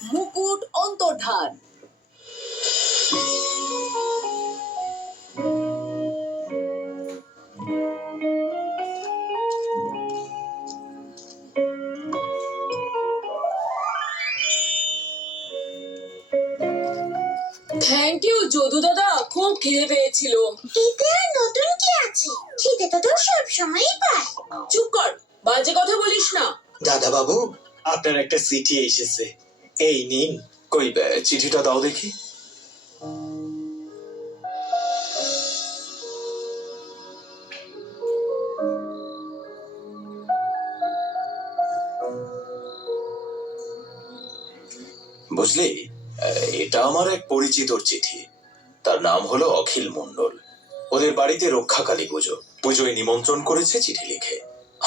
মুকুট অন্তর্ধান। Thank you Jadu দাদা, খুব খিদে পেয়েছিল। এতে আর নতুন কি আছে, খিদে তো সব সময়ই পায়। চুপ কর, বাজে কথা বলিস না। দাদা বাবু, আপনার একটা চিঠি এসেছে, এই নিন। কই চিঠিটা দাও দেখি। বুঝলি, এটা আমার এক পরিচিতর চিঠি। তার নাম হলো অখিল মণ্ডল। ওদের বাড়িতে রক্ষাকালী পুজোয় নিমন্ত্রণ করেছে চিঠি লিখে।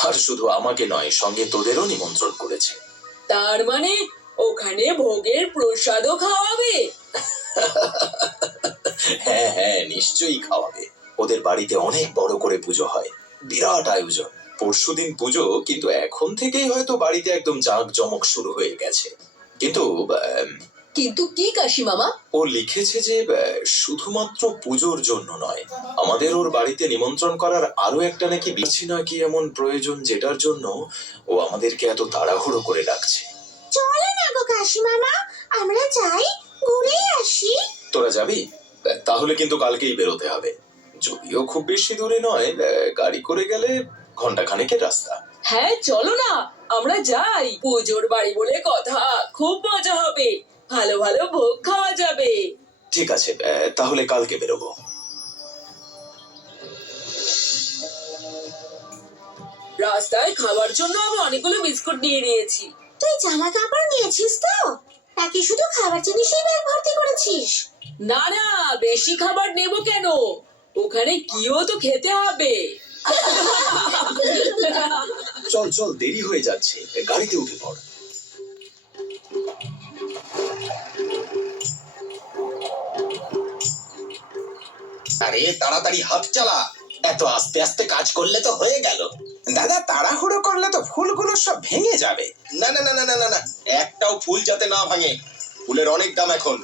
আর শুধু আমাকে নয়, সঙ্গে তোদেরও নিমন্ত্রণ করেছে। তার মানে ওখানে ভোগের প্রসাদও খাওয়াবে? হ্যাঁ হ্যাঁ, নিশ্চয়ই খাওয়াবে। ওদের বাড়িতে অনেক বড় করে পুজো হয়, বিরাট আয়োজন। পরশুদিন পুজো, কিন্তু এখন থেকেই হয়তো বাড়িতে একদম জাঁকজমক শুরু হয়ে গেছে। কিন্তু কিন্তু কি কাশি মামা? ও লিখেছে যে শুধুমাত্র পুজোর জন্য নয়, আমাদের ওর বাড়িতে নিমন্ত্রণ করার আরো একটা নাকি বিছি নাকি এমন প্রয়োজন, যেটার জন্য ও আমাদেরকে এত তাড়াহুড়ো করে ডাকছে। চলো না গো কাশি মামা, আমরা যাই, ঘুরে আসি। তোরা যাবি? তাহলে কিন্তু কালকেই বেরোতে হবে। যদিও খুব বেশি দূরে নয়, গাড়ি করে গেলে ঘন্টাখানেকের রাস্তা। হ্যাঁ চলো না, আমরা যাই। পুজোর বাড়ি বলে কথা, খুব মজা হবে, ভালো ভালো ভোগ খাওয়া যাবে। ঠিক আছে, তাহলে কালকে বেরোবো। রাস্তায় খাবার জন্য আমি অনেকগুলো বিস্কুট নিয়ে নিয়েছি। তুই জামা কাপড় নিয়েছিস তো, নাকি শুধু খাবার জিনিসই ব্যাগ ভর্তি করেছিস? না না, বেশি খাবার নেব কেন, ওখানে কিও তো খেতে হবে। চল চল, দেরি হয়ে যাচ্ছে, গাড়িতে উঠে পড়। আরে তাড়াতাড়ি হাত চালা, এত আস্তে আস্তে কাজ করলে তো হয়ে গেল। দাদা, তাড়াহুড়ো করলে তো ফুলগুলো সব ভেঙে যাবে। না না না না না না না, একটাও ফুল যাতে না ভাঙে, ফুলের অনেক দাম এখন।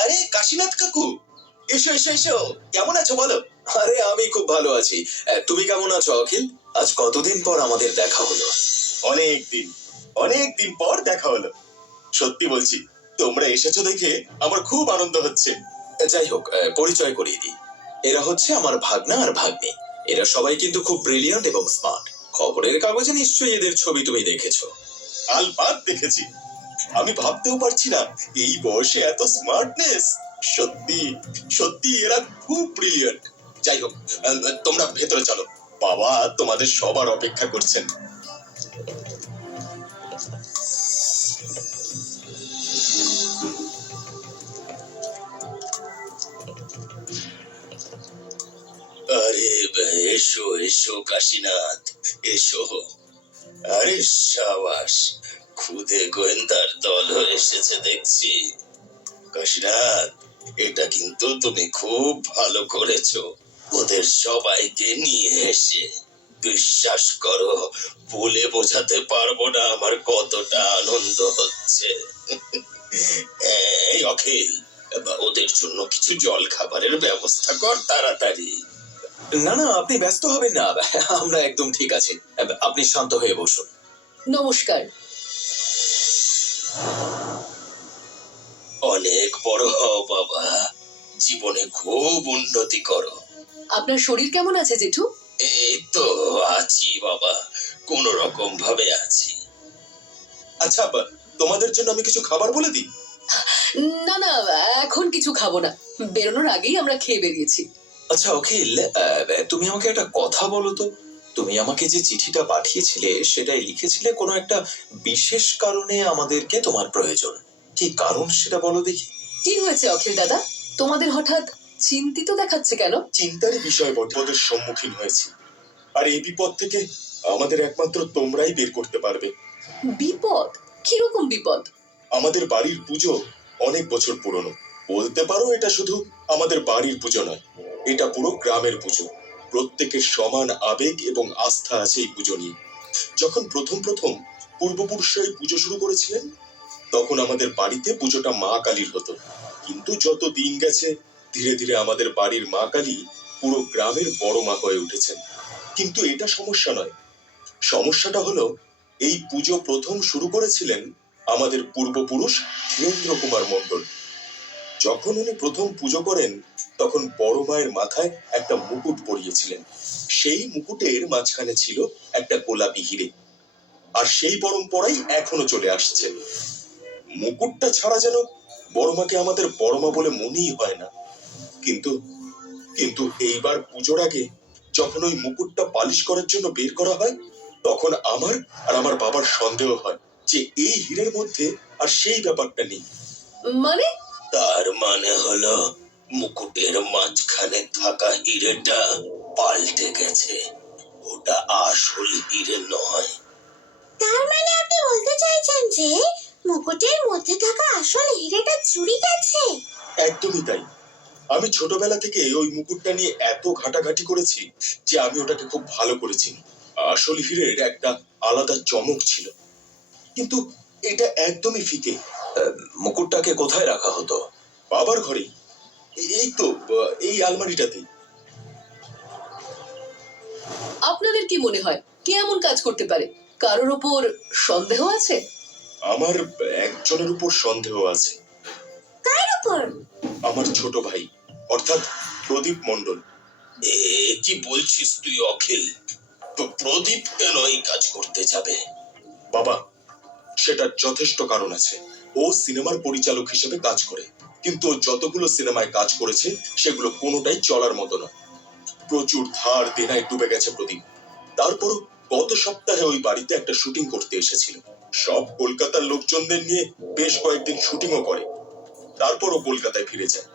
আরে কাশীনাথ কাকু, এসো এসো এসো, কেমন আছো বলো? আরে আমি খুব ভালো আছি, তুমি কেমন আছো অখিল? আজ কতদিন পর আমাদের দেখা হলো। অনেক দিন পর দেখা হলো। সত্যি বলছি, তোমরা এসেছো দেখে আমার খুব আনন্দ হচ্ছে। যাই হোক, পরিচয় করিয়ে দিই। এরা হচ্ছে আমার ভাগনা আর ভাগ্নি। এরা সবাই কিন্তু খুব ব্রিলিয়ান্ট এবং স্মার্ট। খবরের কাগজে নিশ্চয়ই এদের ছবি তুমি দেখেছো। আলবাত দেখেছি, আমি ভাবতেও পারছি না এই বয়সে এত স্মার্টনেস। সত্যি সত্যি এরা খুব ব্রিলিয়ান্ট। যাই হোক, তোমরা ভেতরে চলো, বাবা তোমাদের সবার অপেক্ষা করছেন। আরে এসো এসো কাশীনাথ, এসো। আরে সাবাস, খুদে গোয়েন্দার দল এসেছে দেখছি। কাশীনাথ, এটা কিন্তু তুমি খুব ভালো করেছো, ওদের সবাইকে নিয়ে এসে। বিশ্বাস করো, বলে বোঝাতে পারবো না আমার কতটা আনন্দ হচ্ছে। এই অখিল, ওদের জন্য কিছু জল খাবারের ব্যবস্থা কর তাড়াতাড়ি। না না, আপনি ব্যস্ত হবেন না, আমরা একদম ঠিক আছি। আপনি শান্ত হয়ে বসুন। নমস্কার। অনেক বড় হও বাবা, জীবনে খুব উন্নতি করো। আপনার শরীর কেমন আছে জেঠু? এই তো আছি বাবা, কোন রকম ভাবে আছি। আচ্ছা, তোমাদের জন্য আমি কিছু খাবার বলে দিই? না না, এখন কিছু খাবো না, বেরোনোর আগেই আমরা খেয়ে বেরিয়েছি। আচ্ছা অখিল, তুমি আমাকে একটা কথা বলো তো। তুমি আমাকে যে চিঠিটা পাঠিয়েছিলে, সেটাই লিখেছিলে কোনো একটা বিশেষ কারণে আমাদেরকে তোমার প্রয়োজন। কি কারণ সেটা বলো দেখি। কি হয়েছে অখিল দাদা, তোমাদের হঠাৎ চিন্তিত দেখাচ্ছে কেন? চিন্তারই বিষয় বিপদের সম্মুখীন হয়েছি, আর এই বিপদ থেকে আমাদের একমাত্র তোমরাই বের করতে পারবে। বিপদ? কিরকম বিপদ? আমাদের বাড়ির পুজো অনেক বছর পুরনো, বলতে পারো এটা শুধু আমাদের বাড়ির পুজো নয়, এটা পুরো গ্রামের পুজো। প্রত্যেকের সমান আবেগ এবং আস্থা আছে এই পুজো নিয়ে। যখন প্রথম প্রথম পূর্বপুরুষরা এই পুজো শুরু করেছিলেন, তখন আমাদের বাড়িতে পুজোটা মা কালীর হতো। কিন্তু যত দিন গেছে, ধীরে ধীরে আমাদের বাড়ির মা কালী পুরো গ্রামের বড় মা হয়ে উঠেছেন। কিন্তু এটা সমস্যা নয়। সমস্যাটা হলো, এই পুজো প্রথম শুরু করেছিলেন আমাদের পূর্বপুরুষ ধীরেন্দ্র কুমার মণ্ডল। যখন উনি প্রথম পুজো করেন, তখন বড় মায়ের মাথায় একটা মুকুট পরিয়েছিলেন। সেই মুকুটের মাঝখানে ছিল একটা গোলাপি হিরে। আর সেই পরম্পরাই এখনো চলে আসছে। মুকুটটা ছাড়া যেন বড় মাকে আমাদের বড় মা বলে মনেই হয় না। কিন্তু কিন্তু এইবার পুজোর আগে যখন ওই মুকুটটা পালিশ করার জন্য বের করা হয়, তখন আমার আর আমার বাবার সন্দেহ হয় যে এই হীরের মধ্যে আর সেই ব্যাপারটা নেই। মানে? তার মানে হলো মুকুটের মাঝখানে থাকা হিরেটা পাল্টে গেছে। ওটা আসল হিরে নয়। তার মানে আপনি বলতে চাইছেন যে মুকুটের মধ্যে থাকা আসল হিরেটা চুরি গেছে? একদমই তাই। আমি ছোটবেলা থেকে ওই মুকুটটা নিয়ে এত ঘাটাঘাটি করেছি যে আমি ওটাকে খুব ভালো করে চিনি। আসল হীরের একটা আলাদা চমক ছিল, কিন্তু এটা একদমই ফিকে। মুকুটটাকে কোথায় রাখা হতো? বাবার ঘরে। এই তো এই আলমারিটাতেই। আপনাদের কি মনে হয় কে এমন কাজ করতে পারে? কারোর ওপর সন্দেহ আছে? আমার একজনের উপর সন্দেহ আছে। কার উপর? আমার ছোট ভাই, অর্থাৎ প্রদীপ মণ্ডল। কি বলছিস তুই অখিল? প্রদীপ কেন এই কাজ করতে যাবে? বাবা, সেটার যথেষ্ট কারণ আছে। ও সিনেমার পরিচালক হিসেবে কাজ করে, কিন্তু ও যতগুলো সিনেমায় কাজ করেছে সেগুলো কোনোটাই চলার মতো নয়। প্রচুর ধার দেনায় ডুবে গেছে প্রদীপ। তারপরও গত সপ্তাহে ওই বাড়িতে একটা শুটিং করতে এসেছিল। সব কলকাতার লোকজনদের নিয়ে বেশ কয়েকদিন শুটিংও করে। তারপরও কলকাতায় ফিরে যায়।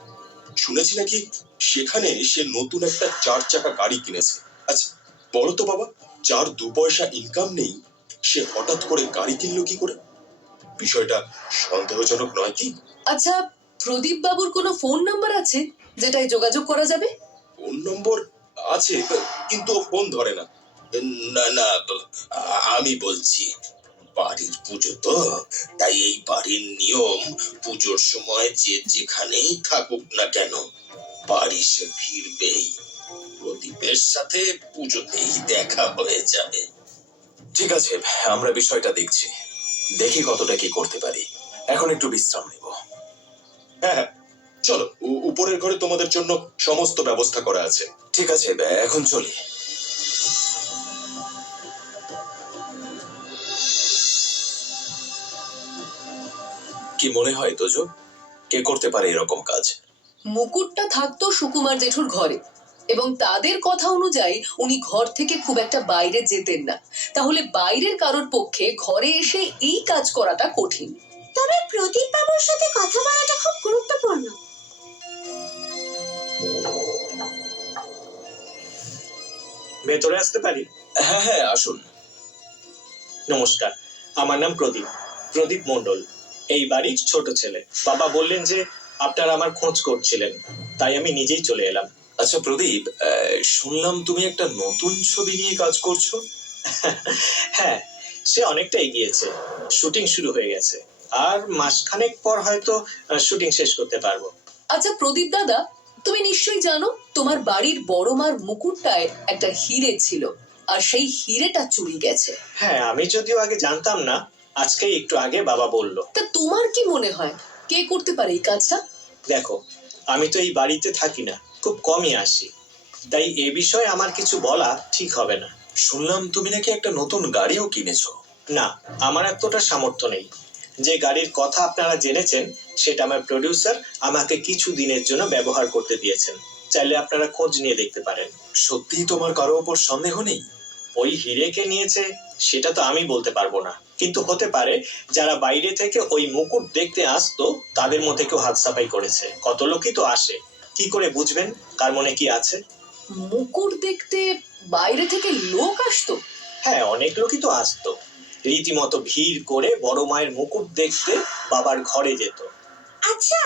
শুনেছি নাকি সেখানে সে নতুন একটা 4 চাকা গাড়ি কিনেছে। আচ্ছা বলো তো বাবা, যার 2 পয়সা ইনকাম নেই, সে হঠাৎ করে গাড়ি কিনলো কি করে? বিষয়টা সন্দেহজনক নয় কি? আচ্ছা, প্রদীপ বাবুর কোনো ফোন নাম্বার আছে যেটায় যোগাযোগ করা যাবে? ফোন নম্বর আছে, কিন্তু ও ফোন ধরে না। না না, আমি বলছি। বাড়ির পুজো তো, তাই এই বাড়ির নিয়ম, পুজোর সময় যে যেখানেই থাকুক না কেন, বাড়ি সে ফিরবেই। প্রদীপের সাথে পুজোতেই দেখা হয়ে যাবে। ঠিক আছে, আমরা বিষয়টা দেখছি। দেখি কতটা কি করতে পারি। এখন একটু বিশ্রাম নেব। হ্যাঁ হ্যাঁ, চলো উপরের ঘরে তোমাদের জন্য সমস্ত ব্যবস্থা করা আছে। ঠিক আছে, এখন চলি। কি মনে হয় তোজো, কে করতে পারে এরকম কাজ? মুকুটটা থাকতো সুকুমার জেঠুর ঘরে, এবং তাদের কথা অনুযায়ী উনি ঘর থেকে খুব একটা বাইরে যেতেন না। তাহলে বাইরের কারোর পক্ষে ঘরে এসে এই কাজ করাটা কঠিন। তবে প্রদীপ বাবুর সাথে কথা বলাটা খুব গুরুত্বপূর্ণ। ভেতরে আসতে পারি? হ্যাঁ হ্যাঁ, আসুন। নমস্কার, আমার নাম প্রদীপ, প্রদীপ মণ্ডল। এই বাড়ির ছোট ছেলে। বাবা বললেন যে আপনারা আমার খোঁজ করছিলেন, তাই আমি নিজেই চলে এলাম। আচ্ছা প্রদীপ, শুনলাম তুমি একটা নতুন ছবি নিয়ে কাজ করছো। হ্যাঁ, সে অনেকটা এগিয়েছে। শুটিং শুরু হয়ে গেছে, আর মাসখানেক পর হয়তো শুটিং শেষ করতে পারবো। আচ্ছা প্রদীপ দাদা, তুমি নিশ্চয়ই জানো তোমার বাড়ির বড় মার মুকুটটায় একটা হিরে ছিল, আর সেই হিরেটা চুরি গেছে। হ্যাঁ, আমি যদিও আগে জানতাম না, আজকে একটু আগে বাবা বলল। তা তোমার কি মনে হয় কে করতে পারে এই কাজটা? দেখো, আমি তো এই বাড়িতে থাকি না, খুব কমই আসি, তাই এ বিষয়ে আমার কিছু বলা ঠিক হবে না। শুনলাম তুমি নাকি একটা নতুন গাড়িও কিনেছো। না, আমার এতটা সামর্থ্য নেই। যে গাড়ির কথা আপনারা জেনেছেন, সেটা আমার প্রডিউসার আমাকে কিছু দিনের জন্য ব্যবহার করতে দিয়েছেন। চাইলে আপনারা খোঁজ নিয়ে দেখতে পারেন। সত্যিই তোমার কারো উপর সন্দেহ নেই? ওই হিরেকে নিয়েছে সেটা তো আমি বলতে পারবো না, কিন্তু হতে পারে যারা বাইরে থেকে ওই মুকুট দেখতে আসতো তাদের মধ্যে কেউ হাত সাফাই করেছে। কত লোকই তো আসে, কি করে বুঝবেন কার মনে কি আছে? মুকুট দেখতে বাইরে থেকে লোক আসতো? হ্যাঁ, অনেক লোকই তো আসতো। রীতিমতো ভিড় করে বড় মায়ের মুকুট দেখতে বাবার ঘরে যেত। আচ্ছা,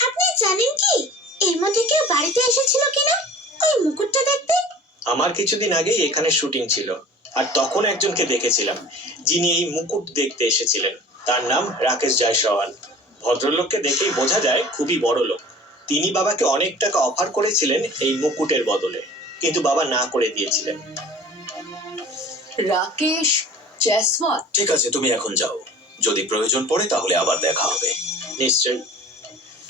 আপনি জানেন কি এর মধ্যে কেউ বাড়িতে এসেছিল কিনা? আমার কিছুদিন আগেই এখানে শুটিং ছিল, আর তখন একজনকে দেখেছিলাম যিনি এই মুকুট দেখতে এসেছিলেন। তার নাম রাকেশ জয়সওয়াল। ভদ্রলোককে দেখেই বোঝা যায় খুবই বড় লোক। তিনি বাবাকে অনেক টাকা অফার করেছিলেন এই মুকুটের বদলে, কিন্তু বাবা না করে দিয়েছিলেন। রাকেশ জয়সওয়াল। ঠিক আছে, তুমি এখন যাও। যদি প্রয়োজন পড়ে তাহলে আবার দেখা হবে। নিশ্চয়ই।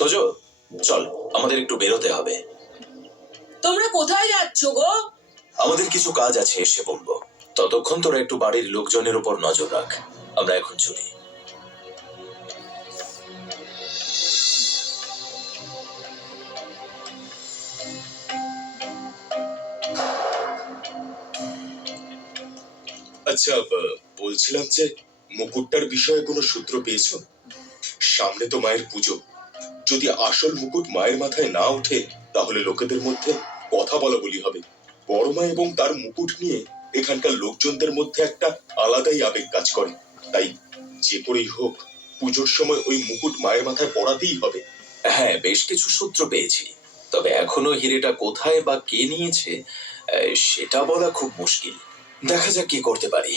তোজো, চল, আমাদের একটু বেরোতে হবে। তোমরা কোথায় যাচ্ছ গো? আমাদের কিছু কাজ আছে, এসে বলবো। ততক্ষণ তোরা একটু বাড়ির লোকজনের উপর নজর রাখ। আমরা এখন চলি। আচ্ছা, বলছিলাম যে মুকুটটার বিষয়ে কোনো সূত্র পেয়েছো? সামনে তো মায়ের পুজো। যদি আসল মুকুট মায়ের মাথায় না ওঠে তাহলে লোকেদের মধ্যে কথা বলা বলি হবে। বড় মা এবং তার মুকুট নিয়ে এখানকার লোকজনদের মধ্যে একটা আলাদাই আবেগ কাজ করে। তাই যে করেই হোক পুজোর সময় ওই মুকুট মায়ের মাথায় পড়াতেই হবে। হ্যাঁ, বেশ কিছু সূত্র পেয়েছি, তবে এখনো হিরেটা কোথায় বা কে নিয়েছে সেটা বলা খুব মুশকিল। দেখা যাক কি করতে পারি।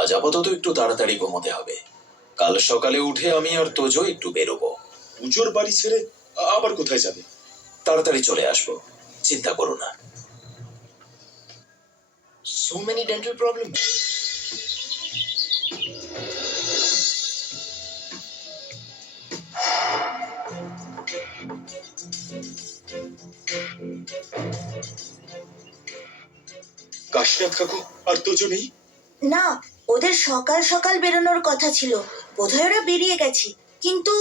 আজ আপাতত একটু তাড়াতাড়ি ঘুমোতে হবে। কাল সকালে উঠে আমি আর তোজো একটু বেরোবো। পুজোর বাড়ি ছেড়ে আবার কোথায় যাবে? তাড়াতাড়ি চলে আসবো, চিন্তা করো না। So many dental problems. Kashinath কাকু আর তোজো নেই? না, ওদের সকাল সকাল বেরোনোর কথা ছিল, বোধহয় ওরা বেরিয়ে গেছে। কিন্তু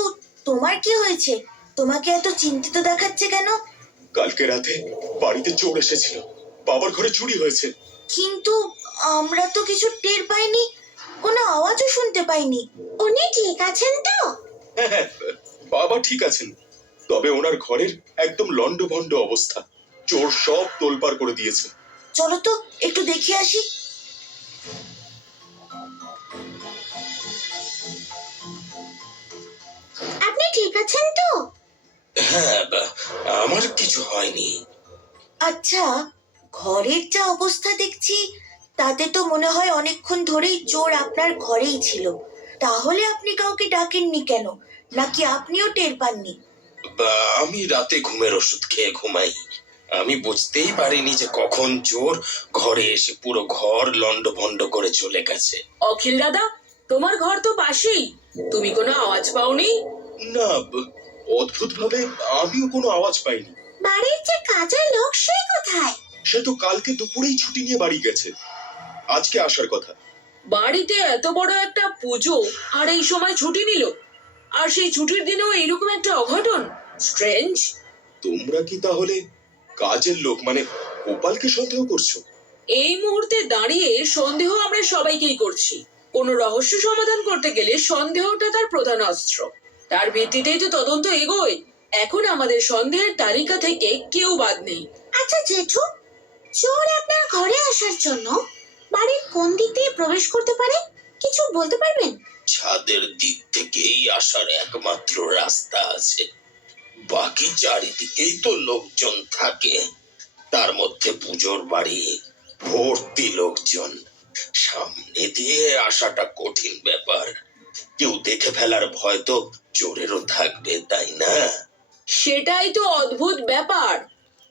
তোমার কি হয়েছে? তোমাকে এত চিন্তিত দেখাচ্ছে কেন? কালকে রাতে বাড়িতে চোর এসেছিল, বাবার ঘরে চুরি হয়েছে। কিন্তু আমরা তো কিছু টের পাইনি, কোনো আওয়াজও শুনতে পাইনি। উনি ঠিক আছেন তো? হ্যাঁ হ্যাঁ, বাবা ঠিক আছেন, তবে ওনার ঘরের একদম লন্ডভন্ড অবস্থা। চোর সব তোলপাড় করে দিয়েছে। চলো তো একটু দেখে আসি। আপনি ঠিক আছেন তো? হ্যাঁ, আমার কিছু হয়নি। আচ্ছা, ঘরের যা অবস্থা দেখছি তাতে তো মনে হয় অনেকক্ষণ ধরেই চোর আপনার ঘরেই ছিল। তাহলে আপনি কাউকে ডাকেননি কেন? নাকি আপনিও টের পাননি? আমি রাতে ঘুমের ওষুধ খেয়ে ঘুমাই। আমি বুঝতেই পারিনি যে কখন চোর ঘরে এসে পুরো ঘর লন্ডভন্ড করে চলে গেছে। অখিল দাদা, তোমার ঘর তো পাশেই, তুমি কোনো আওয়াজ পাওনি? না, অদ্ভুত ভাবে আমিও কোনো আওয়াজ পাইনি। বাড়ির যে কাজের লোক সে কোথায়? সে তো কালকে দুপুরেই ছুটি নিয়ে বাড়ি গেছে, আজকে আসার কথা। বাড়িতে এত বড় একটা পুজো আর এই সময় ছুটি নিল, আর সেই ছুটির দিনেও এরকম একটা অঘটন। স্ট্রেঞ্জ। তোমরা কি তাহলে কাজের লোক মানে গোপালকে সন্দেহ করছো? এই মুহূর্তে দাঁড়িয়ে সন্দেহ আমরা সবাইকেই করছি। কোনো রহস্য সমাধান করতে গেলে সন্দেহটা তার প্রধান অস্ত্র। তার ভিত্তিতেই তো তদন্ত এগোয়। এখন আমাদের সন্দেহের তালিকা থেকে কেউ বাদ নেই। আচ্ছা জেঠু, চোর আপনার ঘরে আসার জন্য বাড়ির কোন দিক দিয়ে প্রবেশ করতে পারে কিছু বলতে পারবেন? ছাদের দিক থেকেই আসার একমাত্র রাস্তা আছে, বাকি চারিদিকেই তো লোকজন থাকে। তার মধ্যে পুজোর বাড়ি ভর্তি লোকজন, সামনে দিয়ে আসাটা কঠিন ব্যাপার। কেউ দেখে ফেলার ভয় তো চোরেরও থাকবে, তাই না? সেটাই তো অদ্ভুত ব্যাপার।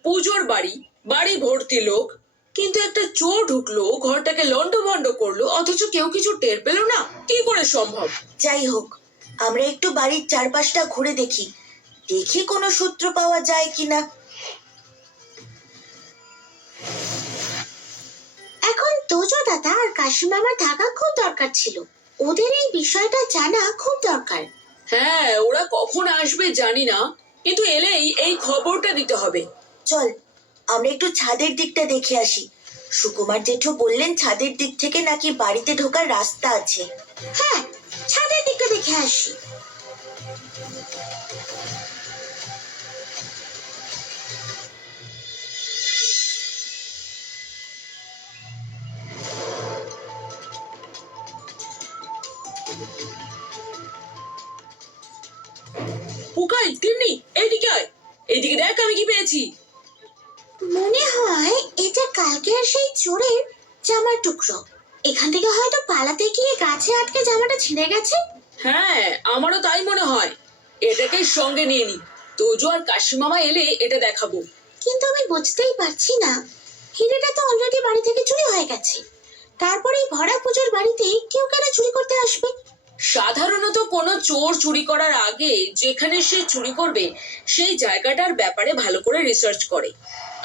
পুজোর বাড়ি, বাড়ি ভর্তি লোক, কিন্তু একটা চোর ঢুকলো, ঘরটাকে লন্ডভন্ড করলো, অথচ কেউ কিছু টের পেল না। কি করে সম্ভব? যাই হোক, আমরা একটু বাড়ির চারপাশটা ঘুরে দেখি, দেখি কোনো সূত্র পাওয়া যায় কিনা। এখন তোজো দাদা আর কাশিম মামার থাকা খুব দরকার ছিল, ওদের এই বিষয়টা জানা খুব দরকার। হ্যাঁ, ওরা কখন আসবে জানি না, কিন্তু এলেই এই খবরটা দিতে হবে। চল আমরা একটু ছাদের দিকটা দেখে আসি। সুকুমার জেঠু বললেন ছাদের দিক থেকে নাকি বাড়িতে ঢোকার রাস্তা আছে। হ্যাঁ, ছাদের দিকটা দেখে আসি। পুকাই, তিন্নি, এইদিকে আয়। এইদিকে দেখ আমি কি পেয়েছি। মনে হয় এটা কালকের সেই চোরের জামার টুকরো। এখান থেকে হয়তো পালাতে গিয়ে গাছে আটকে জামাটা ছিঁড়ে গেছে। হ্যাঁ, আমারও তাই মনে হয়। এটাকে সঙ্গে নিয়ে নি, তোজো আর কাশিমামা এলে এটা দেখাবো। কিন্তু আমি বুঝতেই পারছি না, হিরেটা তো অলরেডি বাড়ি থেকে চুরি হয়ে গেছে, তারপরে এই ভরা পুজোর বাড়িতে কেউ কেন চুরি করতে আসবে? সাধারণত কোনো চোর চুরি করার আগে যেখানে সে চুরি করবে সেই জায়গাটার ব্যাপারে ভালো করে রিসার্চ করে,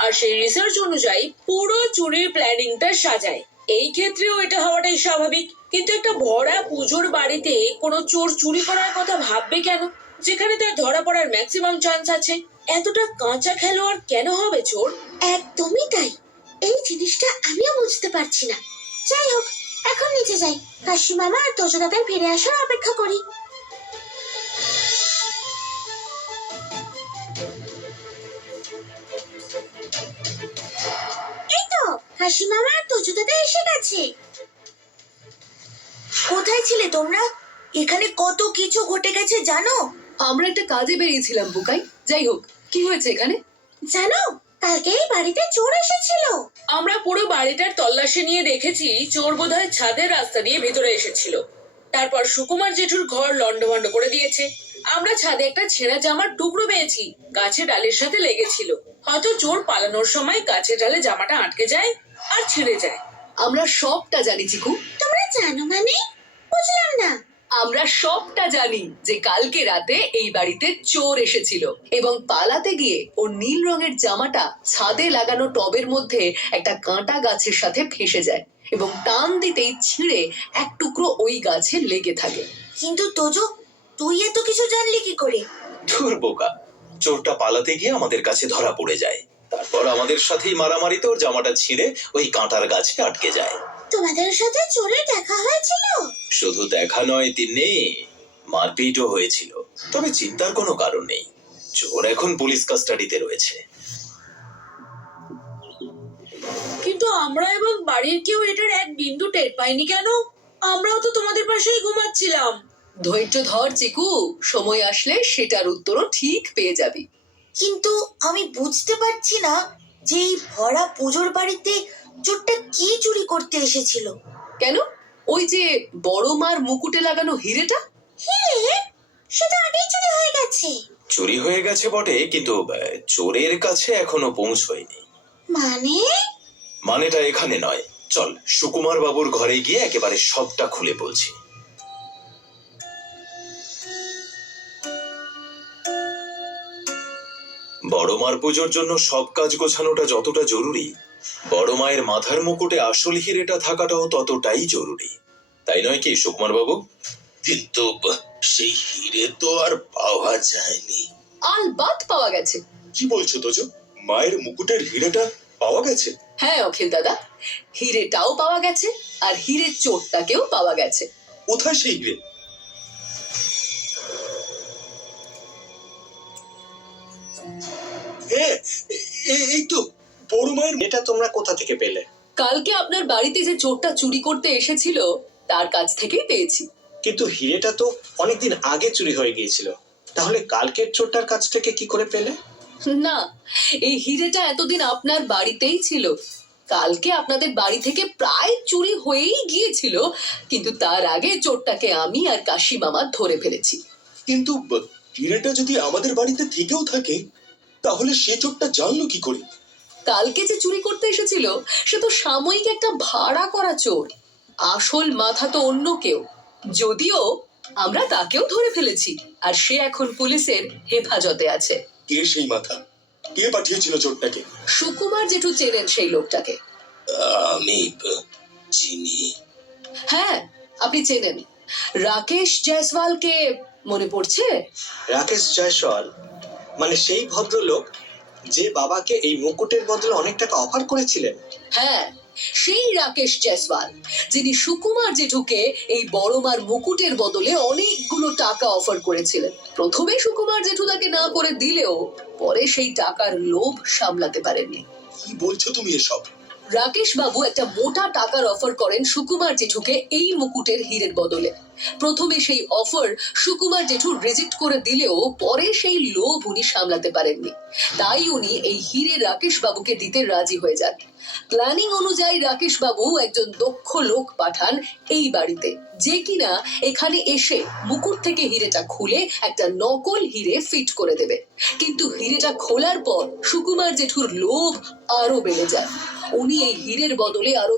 আর সেই রিসার্চ অনুযায়ী পুরো চুরির প্ল্যানিংটা সাজায়। এই ক্ষেত্রেও এটা হওয়াটাই স্বাভাবিক। কিন্তু একটা ভরা পুজোর বাড়িতে কোনো চোর চুরি করার কথা ভাববে কেন, যেখানে তার ধরা পড়ার ম্যাক্সিমাম চান্স আছে? এতটা কাঁচা খেলোয়াড় কেন হবে চোর? একদমই তাই, এই জিনিসটা আমিও বুঝতে পারছি না। যাই হোক, এখন নিচে যাই, কাশি মামা আর তোজো দাদার ফিরে আসার অপেক্ষা করি। এই তো কাশি মামা আর তোজো দাদা এসে গেছে। কোথায় ছিলে তোমরা? এখানে কত কিছু ঘটে গেছে জানো? আমরা একটা কাজে বেরিয়েছিলাম বুকাই। যাই হোক, কি হয়েছে এখানে? জানো, কালকে এই বাড়িতে চোর এসেছিল। আমরা পুরো বাড়িটার তল্লাশি নিয়ে দেখেছি চোর বোধহয় ছাদের রাস্তা দিয়ে ভেতরে এসেছিল। তারপর সুকুমার জেঠুর ঘর লন্ডভন্ড করে দিয়েছে। আমরা ছাদে একটা ছেঁড়া জামার টুকরো পেয়েছি, গাছের ডালের সাথে লেগেছিল। হয়তো চোর পালানোর সময় গাছের ডালে জামাটা আটকে যায় আর ছিঁড়ে যায়। আমরা সবটা জানি চিকু। তোমরা জানো মানে? বুঝলাম না। আমরা সবটা জানি যে কালকে রাতে এই বাড়িতে চোর এসেছিল এবং পালাতে গিয়ে ওর নীল রঙের জামাটা ছাদে লাগানো টবের মধ্যে একটা কাঁটা গাছের সাথে ফেসে যায় এবং টান দিতেই ছিঁড়ে এক টুকরো ওই গাছে লেগে থাকে। কিন্তু তোজো, তুই এত কিছু জানলি কি করে? ধুর বোকা, চোরটা পালাতে গিয়ে আমাদের কাছে ধরা পড়ে যায়। তারপর আমাদের সাথেই মারামারিতে ওর জামাটা ছিঁড়ে ওই কাঁটার গাছে আটকে যায়। তোমাদের সাথে চোরের দেখা হয়েছিল? শুধু দেখা নয় তিন্নি, মারপিটও হয়েছিল। তবে চিন্তার কোনো কারণ নেই, চোর এখন পুলিশ কাস্টাডিতে রয়েছে। কিন্তু আমরা এবং বাড়ির কেউ এটার এক বিন্দু টের পাইনি কেন? আমরাও তো তোমাদের পাশেই ঘুমাচ্ছিলাম। ধৈর্য ধর চিকু, সময় আসলে সেটার উত্তরও ঠিক পেয়ে যাবি। কিন্তু আমি বুঝতে পারছি না যে এই ভরা পুজোর বাড়িতে চোরটা কি চুরি করতে এসেছিল। কেন? ওই যে বড় মার মুকুটে লাগানো হিরেটা। হিরে? সেটা আগেই চুরি হয়ে গেছে। চুরি হয়ে গেছে বটে, কিন্তু চোরের কাছে এখনো পৌঁছয়নি। মানে? মানেটা এখানে নয়, চল সুকুমার বাবুর ঘরে গিয়ে একেবারে সবটা খুলে বলছি। বড় মার পুজোর জন্য সব কাজ গোছানোটা যতটা জরুরি, বড় মায়ের মাথার মুকুটে আসল হিরেটা থাকাটাও ততটাই জরুরি, তাই নয় কি সুকুমার বাবু? কিন্তু সেই হিরে তো আর পাওয়া যায়নি। আলবাত পাওয়া গেছে। কি বলছো তোজো? মায়ের মুকুটের হিরেটা পাওয়া গেছে? হ্যাঁ অখিল দাদা, হিরেটাও পাওয়া গেছে আর হিরের চোরটাকেও পাওয়া গেছে। কোথায় সেই হিরে? হ্যাঁ, এই তো বড় মায়ের। এটা তোমরা কোথা থেকে পেলে? কালকে আপনার বাড়িতে যে চোরটা চুরি করতে এসেছিল তার কাছ থেকেই পেয়েছি। কিন্তু হিরেটা তো অনেকদিন আগে চুরি হয়ে গিয়েছিল, তাহলে কালকের চোরটার কাছ থেকে কি করে পেলে? না, এই হিরেটা এতদিন আপনার বাড়িতেই ছিল। কালকে আপনাদের বাড়ি থেকে প্রায় চুরি হয়েই গিয়েছিল, কিন্তু তার আগে চোরটাকে আমি আর কাশি মামা ধরে ফেলেছি। কিন্তু হিরেটা যদি আমাদের বাড়িতে থেকেও থাকে, তাহলে সে চোরটা জানলো কি করে? কালকে যে চুরি করতে এসেছিল সে তো সাময়িক একটা ভাড়া করা চোর, আসল মাথা তো অন্য কেউ। যদিও আমরা তাকেও ধরে ফেলেছি আর সে এখন পুলিশের হেফাজতে আছে। কে সেই মাথা? কে পাঠিয়েছিল চোরটাকে? সুকুমার জেঠু চেনেন সেই লোকটাকে? আমি চিনি। হ্যাঁ, আপনি চেনেন। রাকেশ জয়সওয়ালকে মনে পড়ছে? রাকেশ জয়সওয়াল মানে সেই ভদ্রলোক যে বাবাকে এই মুকুটের বদলে অনেক টাকা অফার করেছিলেন? হ্যাঁ, সেই রাকেশ জয়সওয়াল যিনি সুকুমার জেঠুকে এই বড় মার মুকুটের বদলে অনেকগুলো টাকা অফার করেছিলেন। প্রথমে সুকুমার জেঠু তাকে না করে দিলেও পরে সেই টাকার লোভ সামলাতে পারেননি। কি বলছো তুমি এসব? রাকেশ বাবু একটা মোটা টাকার অফার করেন সুকুমার জেঠুকে এই মুকুটের হীরের বদলে। প্রথমে সেই অফার সুকুমার জেঠু রিজেক্ট করে দিলেও পরে সেই লোভ উনি সামলাতে পারেননি, তাই উনি এই হীরে রাকেশ বাবুকে দিতে রাজি হয়ে যান। প্ল্যানিং অনুযায়ী রাকেশ বাবু একজন দক্ষ লোক পাঠান এই বাড়িতে, যে কিনা এখানে এসে মুকুট থেকে হীরেটা খুলে একটা নকল হীরে ফিট করে দেবে। কিন্তু হীরেটা খোলার পর সুকুমার জেঠুর লোভ আরো বেড়ে যায়। উনি এই হীরের বদলে আরো